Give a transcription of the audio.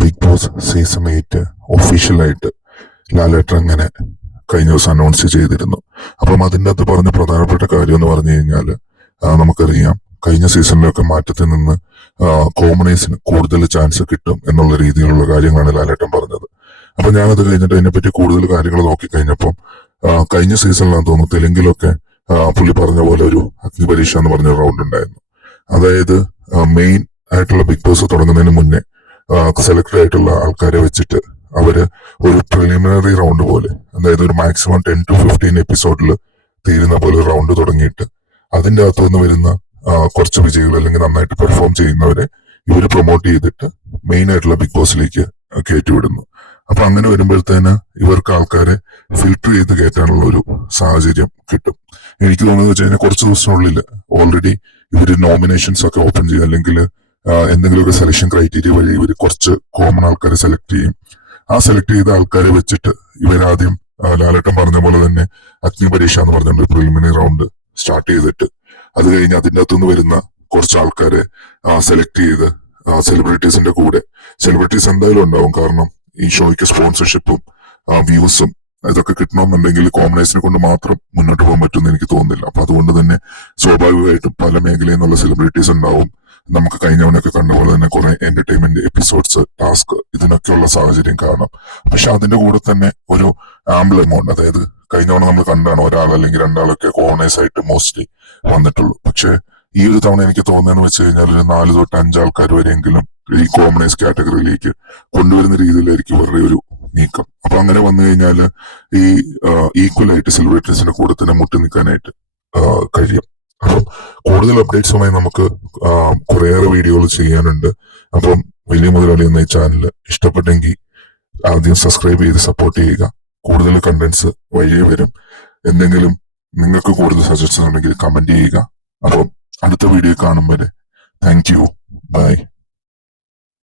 Big boss season 8 ഒഫീഷ്യലായിട്ട് ലാലേട്ടൻ അങ്ങനെ കഴിഞ്ഞ ദിവസം അനൗൺസ് ചെയ്തിരുന്നു. അപ്പം അതിൻ്റെ അകത്ത് പറഞ്ഞ പ്രധാനപ്പെട്ട കാര്യം എന്ന് പറഞ്ഞു കഴിഞ്ഞാൽ നമുക്കറിയാം കഴിഞ്ഞ സീസണിലൊക്കെ മാറ്റത്തിൽ നിന്ന് കോമണേഴ്സിന് കൂടുതൽ ചാൻസ് കിട്ടും എന്നുള്ള രീതിയിലുള്ള കാര്യങ്ങളാണ് ലാലേട്ടൻ പറഞ്ഞത്. അപ്പൊ ഞാനത് കഴിഞ്ഞിട്ട് അതിനെപ്പറ്റി കൂടുതൽ കാര്യങ്ങൾ നോക്കിക്കഴിഞ്ഞപ്പം കഴിഞ്ഞ സീസണിലാണെന്ന് തോന്നുന്നു തെലുങ്കിലൊക്കെ പുള്ളി പറഞ്ഞ പോലെ ഒരു അഗ്നിപരീക്ഷ എന്ന് പറഞ്ഞ റൗണ്ട് ഉണ്ടായിരുന്നു. അതായത് മെയിൻ ആയിട്ടുള്ള ബിഗ് ബോസ് തുടങ്ങുന്നതിന് മുന്നേ സെലക്ട് ആയിട്ടുള്ള ആൾക്കാരെ വെച്ചിട്ട് അവര് ഒരു പ്രിലിമിനറി റൗണ്ട് പോലെ, അതായത് ഒരു മാക്സിമം 10 to 15 എപ്പിസോഡിൽ തീരുന്ന പോലെ റൗണ്ട് തുടങ്ങിയിട്ട് അതിന്റെ അകത്തുനിന്ന് വരുന്ന കുറച്ച് വിജയികൾ അല്ലെങ്കിൽ നന്നായിട്ട് പെർഫോം ചെയ്യുന്നവരെ ഇവര് പ്രൊമോട്ട് ചെയ്തിട്ട് മെയിൻ ആയിട്ടുള്ള ബിഗ് ബോസിലേക്ക് കയറ്റിവിടുന്നു. അപ്പൊ അങ്ങനെ വരുമ്പോഴത്തേന് ഇവർക്ക് ആൾക്കാരെ ഫിൽട്ടർ ചെയ്ത് കയറ്റാനുള്ള ഒരു സാഹചര്യം കിട്ടും. എനിക്ക് തോന്നുന്നത് വെച്ച് കഴിഞ്ഞാൽ കുറച്ച് ദിവസത്തിനുള്ളിൽ ഓൾറെഡി ഇവര് നോമിനേഷൻസ് ഒക്കെ ഓപ്പൺ ചെയ്യും, അല്ലെങ്കിൽ എന്തെങ്കിലുമൊക്കെ സെലക്ഷൻ ക്രൈറ്റീരിയ വഴി ഇവർ കുറച്ച് കോമൺ ആൾക്കാരെ സെലക്ട് ചെയ്യും. ആ സെലക്ട് ചെയ്ത ആൾക്കാരെ വെച്ചിട്ട് ഇവരാദ്യം ലാലേട്ടൻ പറഞ്ഞ പോലെ തന്നെ അഗ്നിപരീക്ഷ എന്ന് പറഞ്ഞിട്ട് പ്രിലിമിനറി റൗണ്ട് സ്റ്റാർട്ട് ചെയ്തിട്ട് അത് കഴിഞ്ഞ് അതിൻ്റെ അകത്തുനിന്ന് വരുന്ന കുറച്ച് ആൾക്കാരെ സെലക്ട് ചെയ്ത് സെലിബ്രിറ്റീസിന്റെ കൂടെ, സെലിബ്രിറ്റീസ് എന്തായാലും ഉണ്ടാവും, കാരണം ഈ ഷോയ്ക്ക് സ്പോൺസർഷിപ്പും വ്യൂസും ഇതൊക്കെ കിട്ടണമെന്നുണ്ടെങ്കിൽ കോമണേഴ്സിനെ കൊണ്ട് മാത്രം മുന്നോട്ട് പോകാൻ പറ്റുമെന്ന് എനിക്ക് തോന്നുന്നില്ല. അപ്പൊ അതുകൊണ്ട് തന്നെ സ്വാഭാവികമായിട്ടും പല മേഖലയിൽ നിന്നുള്ള സെലിബ്രിറ്റീസ് ഉണ്ടാവും. നമുക്ക് കഴിഞ്ഞവനൊക്കെ കണ്ട പോലെ തന്നെ കുറെ എന്റർടൈൻമെന്റ് എപ്പിസോഡ്സ്, ടാസ്ക്, ഇതിനൊക്കെയുള്ള സാഹചര്യം കാണാം. പക്ഷെ അതിന്റെ കൂടെ തന്നെ ഒരു ആംബിൾ എമൗണ്ട്, അതായത് കഴിഞ്ഞവണ നമ്മൾ കണ്ടാണ് ഒരാൾ അല്ലെങ്കിൽ രണ്ടാളൊക്കെ കോമണേഴ്സ് ആയിട്ട് മോസ്റ്റ്ലി വന്നിട്ടുള്ളൂ. പക്ഷെ ഈ ഒരു തവണ എനിക്ക് തോന്നുന്നതെന്ന് വെച്ച് കഴിഞ്ഞാൽ ഒരു 4 തൊട്ട് 5 ആൾക്കാർ വരെയെങ്കിലും ഈ കോമണേഴ്സ് കാറ്റഗറിയിലേക്ക് കൊണ്ടുവരുന്ന രീതിയിലായിരിക്കും ഇവരുടെ ഒരു നീക്കം. അപ്പൊ അങ്ങനെ വന്നു കഴിഞ്ഞാൽ ഈ ഈക്വൽ ആയിട്ട് സെലിബ്രിറ്റീസിന്റെ കൂടെ തന്നെ മുട്ടി നിൽക്കാനായിട്ട് കഴിയും. അപ്പം കൂടുതൽ അപ്ഡേറ്റ്സുമായി നമുക്ക് കുറേയേറെ വീഡിയോകൾ ചെയ്യാനുണ്ട്. അപ്പം വലിയ മുതലാളി എന്ന ഈ ചാനൽ ഇഷ്ടപ്പെട്ടെങ്കിൽ ആദ്യം സബ്സ്ക്രൈബ് ചെയ്ത് സപ്പോർട്ട് ചെയ്യുക. കൂടുതൽ കണ്ടന്റ്സ് വഴിയേ വരും. എന്തെങ്കിലും നിങ്ങൾക്ക് കൂടുതൽ സജഷൻസ് ഉണ്ടെങ്കിൽ കമന്റ് ചെയ്യുക. അപ്പം അടുത്ത വീഡിയോ കാണും വരെ താങ്ക് യു, ബൈ.